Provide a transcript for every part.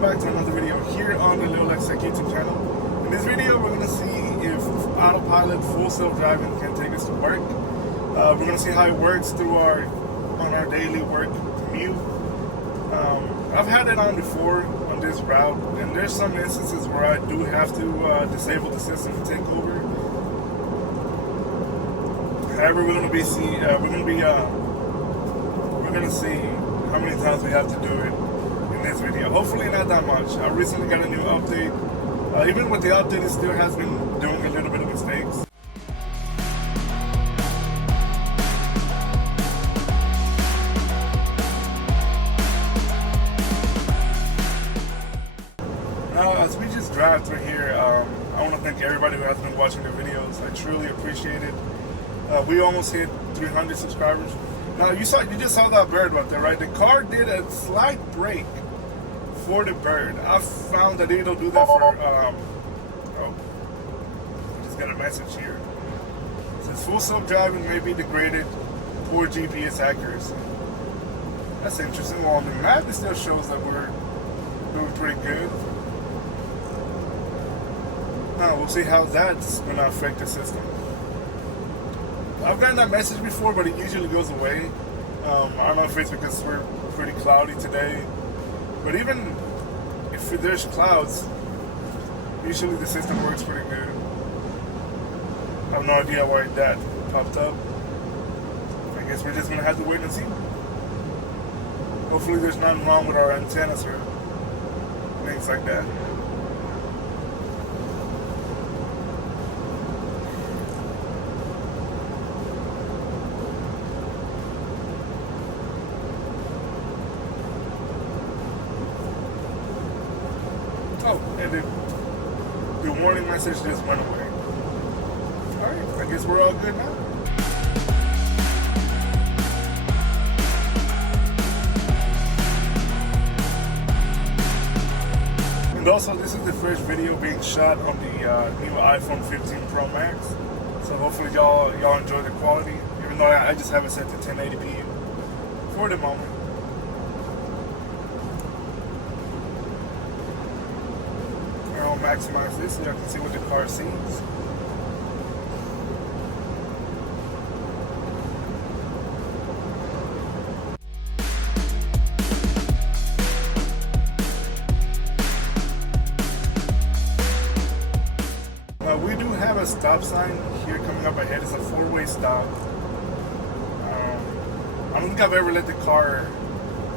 welcome back to another video here on the Lil'X YouTube channel. In this video, we're going to see if autopilot full self-driving can take us to work. We're going to see how it works through on our daily work commute. I've had it on before on this route, and there's some instances where I do have to disable the system to take over. However, we're going to see how many times we have to do it in this video. Hopefully not that much. I recently got a new update. Even with the update, it still has been doing a little bit of mistakes. As we just drive through here, I want to thank everybody who has been watching the videos. I truly appreciate it. We almost hit 300 subscribers. Now you just saw that bird right there, right? The car did a slight brake for the bird. I found that it'll do that for oh, I just got a message here. It says full self-driving may be degraded, poor GPS accuracy. That's interesting. Well, on the map it still shows that we're doing pretty good. Now we'll see how that's gonna affect the system. I've gotten that message before, but it usually goes away. I don't know if it's because we're pretty cloudy today. But even if there's clouds, usually the system works pretty good. I have no idea why that popped up. I guess we're just going to have to wait and see. Hopefully there's nothing wrong with our antennas or things like that. Oh, and the warning message just went away. Alright, I guess we're all good now. And also, this is the first video being shot on the new iPhone 15 Pro Max. So hopefully y'all enjoy the quality, even though I just have it set to 1080p for the moment. Maximize this so you can see what the car sees. We do have a stop sign here coming up ahead. It's a four-way stop. I don't think I've ever let the car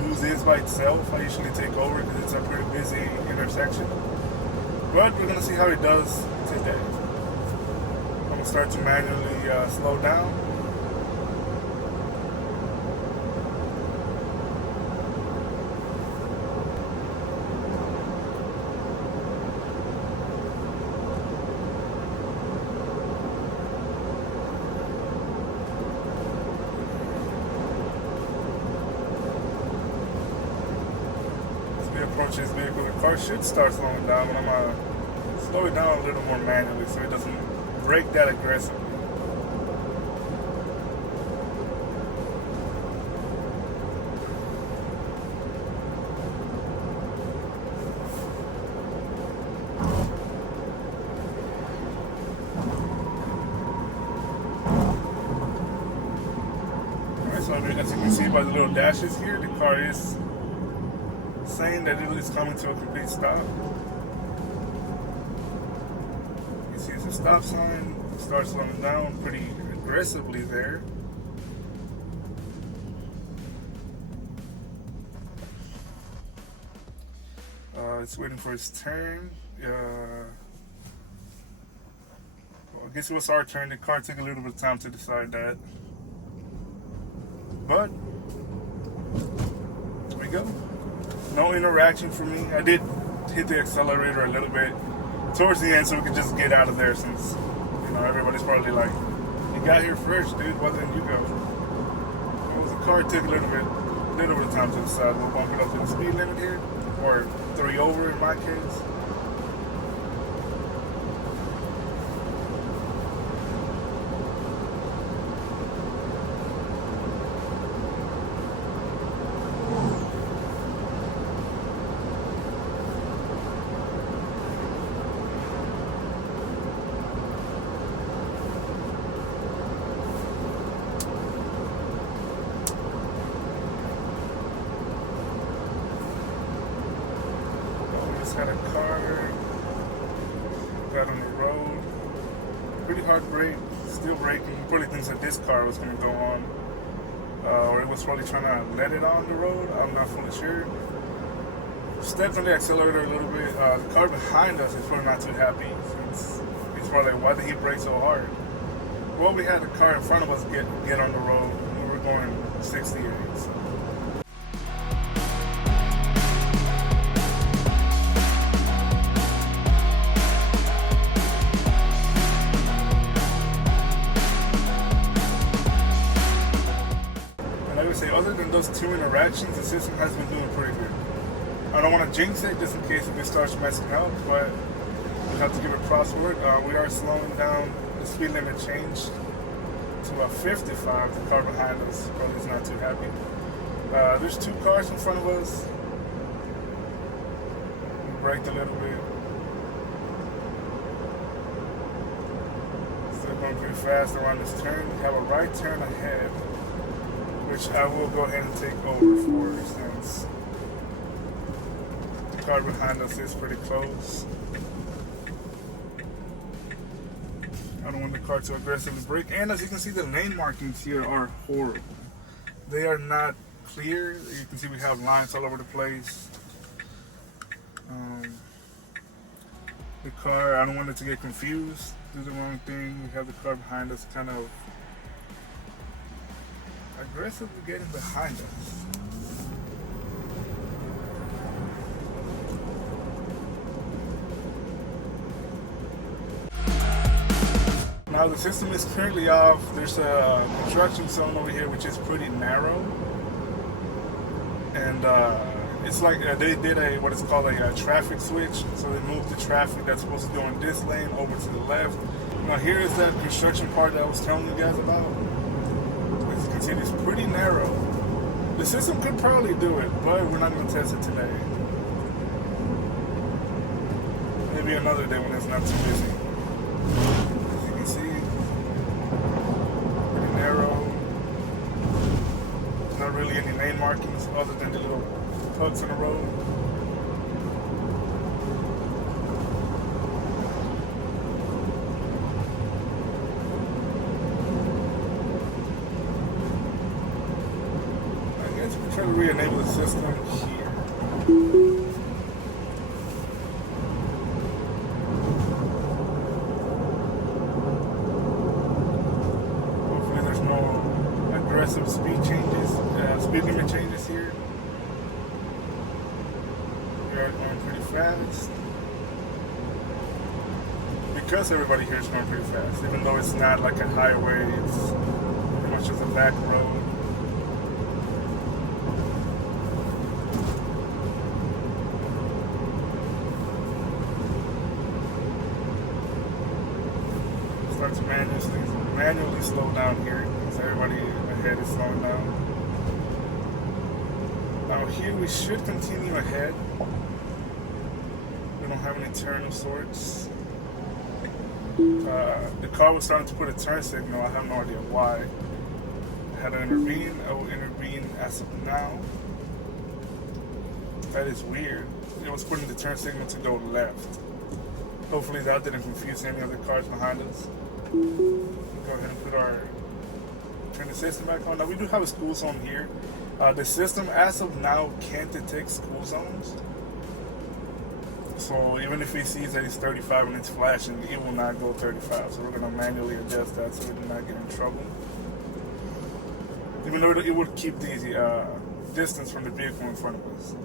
do this by itself. I usually take over because it's a pretty busy intersection. But we're going to see how it does today. I'm going to start to manually slow down. As we approach this vehicle, the car should start slowing down, but I'm going to slow it down a little more manually so it doesn't brake that aggressively. Alright, so as you can see by the little dashes here, the car is saying that it is coming to a complete stop. Sees a stop sign, starts slowing down pretty aggressively there. It's waiting for its turn. Well, I guess it was our turn. The car took a little bit of time to decide that. But here we go. No interaction for me. I did hit the accelerator a little bit towards the end so we could just get out of there, since everybody's probably like, you got here first, dude, why didn't you go? Well, the car took a little bit of time to decide. We'll bump it up to the speed limit here, or 3 over in my case. Got a car. Got on the road. Pretty hard brake. Still braking. Probably thinks that this car was going to go on. Or it was probably trying to let it on the road. I'm not fully sure. Stepped on the accelerator a little bit. The car behind us is probably not too happy. He's probably like, why did he brake so hard? Well, we had a car in front of us get on the road. We were going 68. So. And I would say, other than those two interactions, the system has been doing pretty good. I don't want to jinx it just in case if it starts messing up, but we have to give it props for it. We are slowing down. The speed limit changed to a 55. The car behind us probably is not too happy. There's two cars in front of us. We braked a little bit. Still going pretty fast around this turn. We have a right turn ahead, which I will go ahead and take over for since the car behind us is pretty close. I don't want the car to aggressively brake. And as you can see, the lane markings here are horrible. They are not clear. You can see we have lines all over the place. The car, I don't want it to get confused, do the wrong thing. We have the car behind us kind of aggressively getting behind us. Now the system is currently off. There's a construction zone over here which is pretty narrow, and it's like they did what is called a traffic switch. So they moved the traffic that's supposed to go in this lane over to the left. Now here is that construction part that I was telling you guys about. As you can see, it's pretty narrow. The system could probably do it, but we're not going to test it today. Maybe another day when it's not too busy. Not really any lane markings other than the little pugs in the road. I guess we can try to re-enable the system here. Hopefully there's no aggressive speed changes. Speed limit changes here. We are going pretty fast. Because everybody here is going pretty fast, even though it's not like a highway, it's pretty much just a back road. Start to manually slow down here because everybody ahead is slowing down. Now here we should continue ahead. We don't have any turn of sorts. The car was starting to put a turn signal. I have no idea why. I had to intervene. I will intervene as of now. That is weird. It was putting the turn signal to go left. Hopefully that didn't confuse any of the cars behind us. Go ahead and put our turn the system back on. Now we do have a school zone here. The system, as of now, can't detect school zones. So even if it sees that it's 35 and it's flashing, it will not go 35. So we're going to manually adjust that so we do not get in trouble. Even though it would keep the distance from the vehicle in front of us.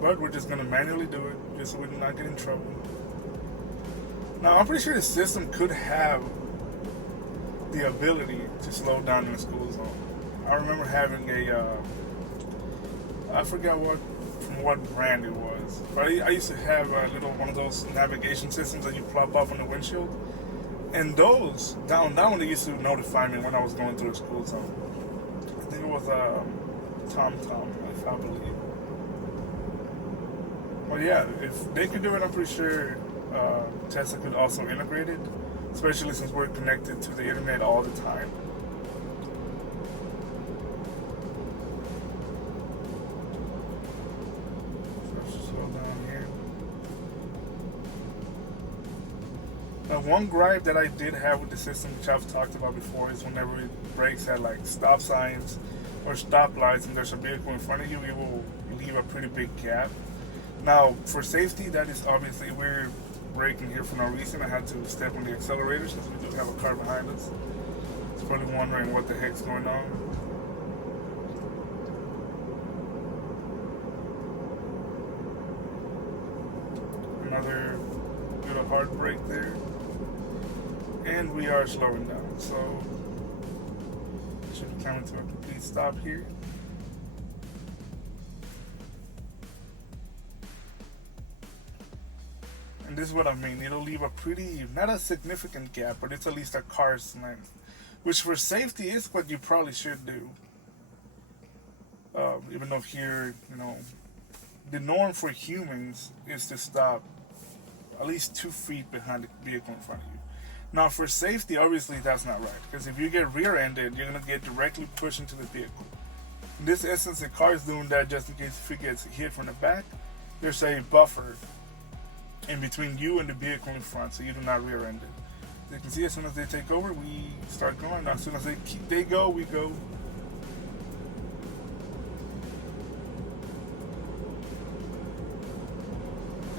But we're just going to manually do it just so we do not get in trouble. Now, I'm pretty sure the system could have the ability to slow down in the school zone. I remember having I forgot from what brand it was, but I used to have a little one of those navigation systems that you plop up on the windshield, and those down they used to notify me when I was going through the school zone. I think it was TomTom, if I believe. Well, yeah, if they could do it, I'm pretty sure Tesla could also integrate it, especially since we're connected to the internet all the time. Slow down one gripe that I did have with the system, which I've talked about before, is whenever it brakes at like stop signs or stoplights and there's a vehicle in front of you, it will leave a pretty big gap. Now, for safety, that is obviously, we're braking here for no reason. I had to step on the accelerator since we do have a car behind us. It's probably wondering what the heck's going on. Another little hard brake there. And we are slowing down, so should be coming to a complete stop here. And this is what I mean. It'll leave a pretty, not a significant gap, but it's at least a car's length, which for safety is what you probably should do. Even though here, you know, the norm for humans is to stop at least 2 feet behind the vehicle in front of you. Now, for safety, obviously that's not right, because if you get rear-ended, you're going to get directly pushed into the vehicle. In this instance, the car is doing that just in case if it gets hit from the back, there's a buffer in between you and the vehicle in front, so you do not rear-end it. As you can see, as soon as they take over, we start going. Now, as soon as they go, we go.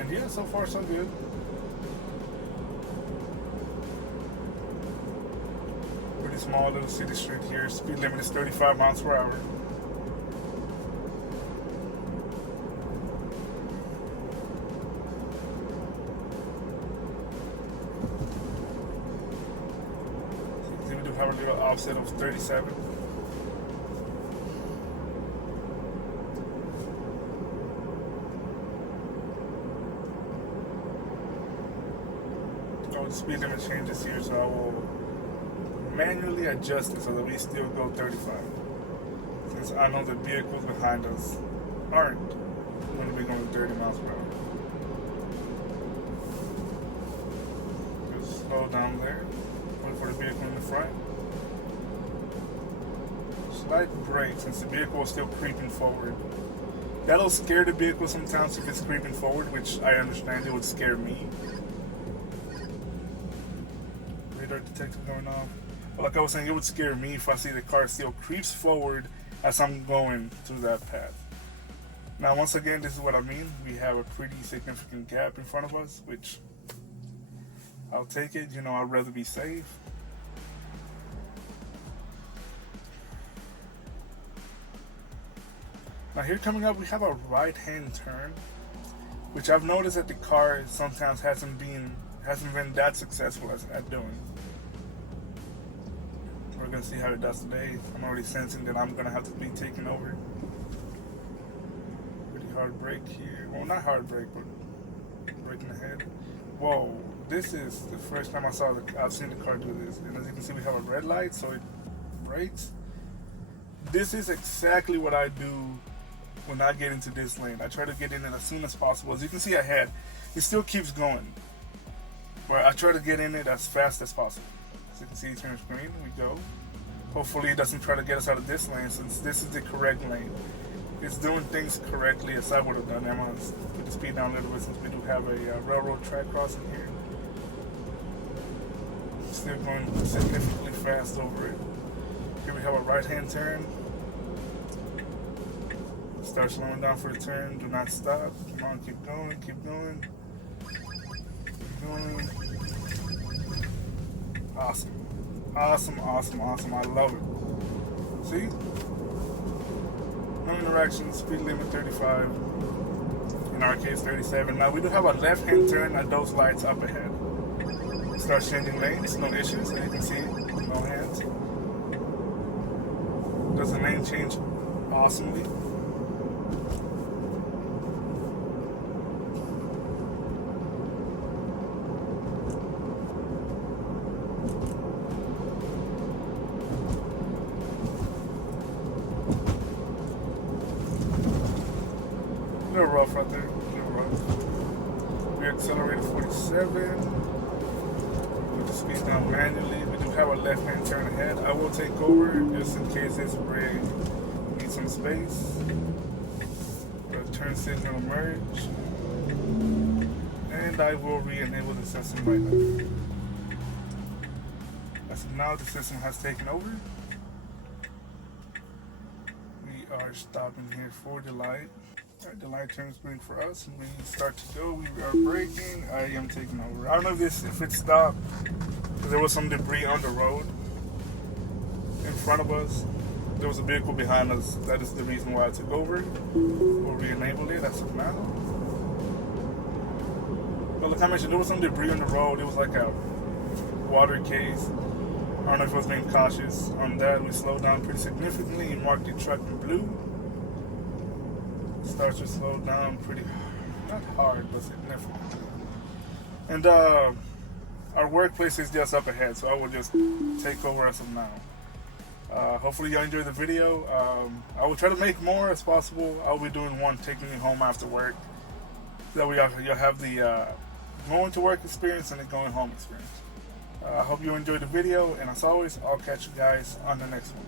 And yeah, so far so good. Pretty small little city street here. Speed limit is 35 miles per hour. Have a little offset of 37. Oh, the speed limit changes here, so I will manually adjust it so that we still go 35. Since I know the vehicles behind us aren't going to be going 30 miles per hour. Just slow down there. Wait for the vehicle in the front. Slight brake since the vehicle is still creeping forward. That'll scare the vehicle sometimes if it's creeping forward, which I understand it would scare me. Radar detector going off. But like I was saying, it would scare me if I see the car still creeps forward as I'm going through that path. Now, once again, this is what I mean. We have a pretty significant gap in front of us, which I'll take it. You know, I'd rather be safe. Now here coming up, we have a right-hand turn, which I've noticed that the car sometimes hasn't been that successful at doing. We're gonna see how it does today. I'm already sensing that I'm gonna have to be taken over. Pretty hard brake here. Well, not hard brake, but braking ahead. Whoa, this is the first time I've seen the car do this. And as you can see, we have a red light, so it brakes. This is exactly what I do when I get into this lane. I try to get in it as soon as possible. As you can see ahead, it still keeps going. But I try to get in it as fast as possible. As you can see, it turns green, we go. Hopefully it doesn't try to get us out of this lane, since this is the correct lane. It's doing things correctly as I would have done. I'm going to put the speed down a little bit since we do have a railroad track crossing here. Still going significantly fast over it. Here we have a right-hand turn. Start slowing down for the turn. Do not stop. Come on, keep going, keep going. Keep going. Awesome. Awesome, awesome, awesome. I love it. See? No interactions, speed limit 35. In our case, 37. Now we do have a left-hand turn at those lights up ahead. Start changing lanes, no issues. As you can see, no hands. Does the lane change awesomely? A little rough right there, a little rough. We accelerated 47. Put the speed down manually. We do have a left-hand turn ahead. I will take over just in case this rig needs some space. The turn signal emerge. And I will re-enable the system right now. As of now, the system has taken over. We are stopping here for the light. Alright, the light turns green for us, and we start to go. We are braking. I am taking over. I don't know if it stopped, because there was some debris on the road in front of us. There was a vehicle behind us. That is the reason why I took over, or re-enabled it as of now. But like I mentioned, there was some debris on the road. It was like a water case. I don't know if I was being cautious on that. We slowed down pretty significantly and marked the truck in blue. Starts to slow down pretty, not hard, but significantly. And our workplace is just up ahead, so I will just take over as of now. Hopefully y'all enjoyed the video. I will try to make more as possible. I'll be doing one taking me home after work. That way you'll have the going to work experience and the going home experience. I hope you enjoyed the video, and as always, I'll catch you guys on the next one.